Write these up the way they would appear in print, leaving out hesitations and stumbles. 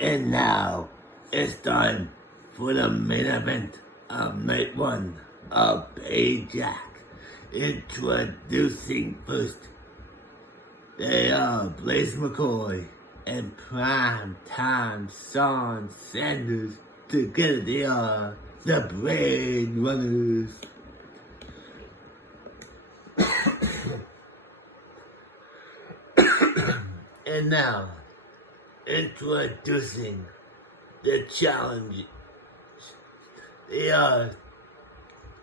And now, it's time for the main event of night one of PayJack. Introducing first, they are Blaze McCoy and prime time Sean Sanders. Together they are the Brain Runners. And now, introducing the challenge. They are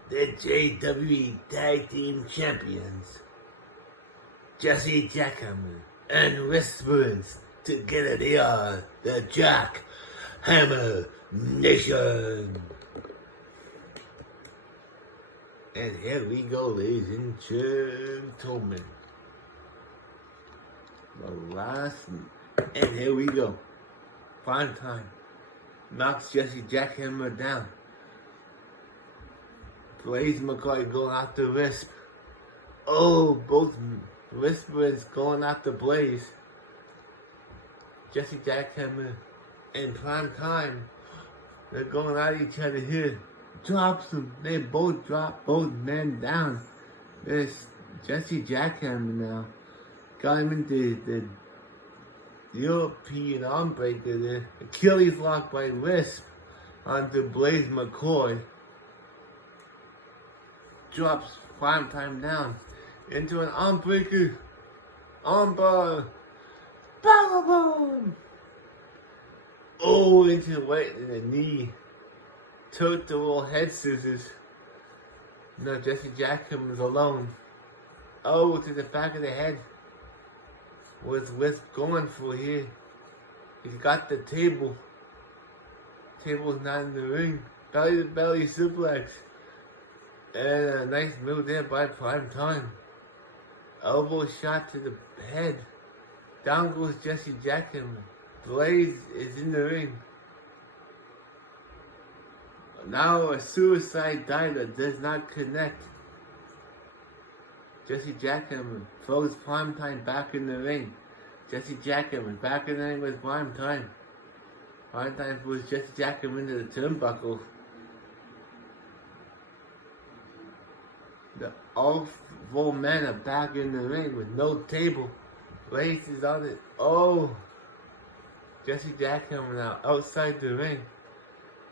the JWE Tag Team Champions, Jackhammer and Whisperers. Together they are the Jackhammer Nation. And here we go, ladies and gentlemen. And here we go. Prime time. Knocks Jackhammer down. Blaze McCoy going after Wisp. Oh, both Whisperers going after Blaze. Jackhammer in prime time. They're going at each other here. Drops them. They both drop both men down. There's Jackhammer now. Got him into the European arm breaker there. Achilles lock by Wisp onto Blaze McCoy. Drops prime time down into an arm breaker. Armbar. Power bomb. Oh, into right in the knee. Took the little head scissors. No, Jackhammer's alone. Oh, to the back of the head. What's Wisp going for here? He's got the table. Table's not in the ring. Belly to belly suplex. And a nice move there by prime time. Elbow shot to the head. Down goes Jackhammer. Blaze is in the ring. Now a suicide diver does not connect. Jackhammer throws Primetime back in the ring. Jackhammer back in the ring with Primetime. Primetime throws Jackhammer into the turnbuckle. All four men are back in the ring with no table. Blaze is on it. Oh! Jackhammer now outside the ring.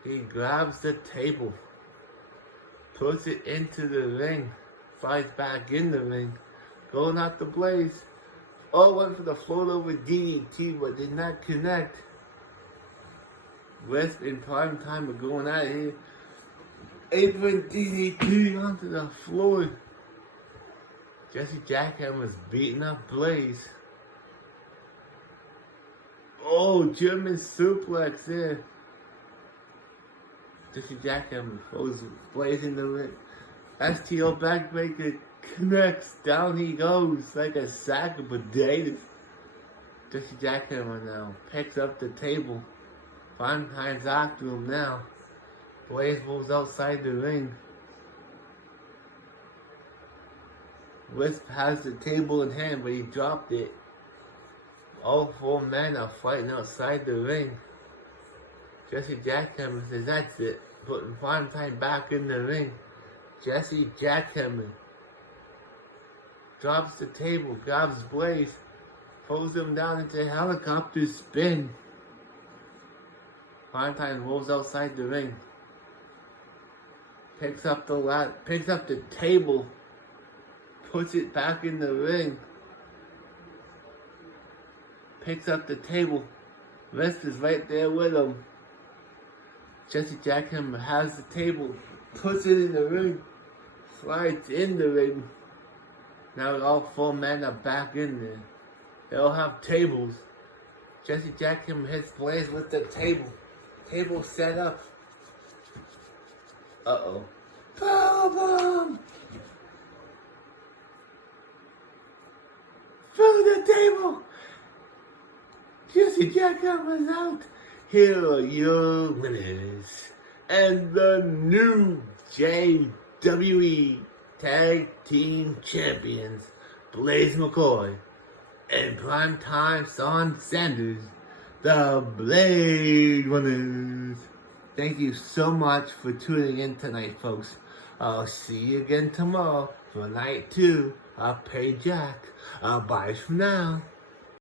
He grabs the table. Puts it into the ring. Slides back in the ring. Going out the Blaze. Oh, went for the float over DDT but did not connect. Wisp in prime time are going out here. Apron DDT onto the floor. Jackhammer's beating up Blaze. Oh, German suplex there. Jackhammer throws Blaze in the ring. STO backbreaker connects. Down he goes like a sack of potatoes. Jackhammer now picks up the table. Primetime's after him now. Blaze moves outside the ring. Wisp has the table in hand, but he dropped it. All four men are fighting outside the ring. Jackhammer says that's it. Putting Primetime back in the ring. Jackhammer drops the table, grabs Blaze, pulls him down into a helicopter spin. Primetime rolls outside the ring. Picks up the table, puts it back in the ring. Picks up the table. Wisp is right there with him. Jackhammer has the table, puts it in the ring, slides in the ring. Now all four men are back in there. They all have tables. Jackhammer hits Blaze with the table. Table set up. Uh-oh. Powerbomb! Through the table! Jackhammer's out. Here are your winners. And the new JWE Tag Team Champions, Blaze McCoy and Primetime Sean Sanders. the Blade Runners. Thank you so much for tuning in tonight, folks. I'll see you again tomorrow for night 2 of PayJack. Bye for now.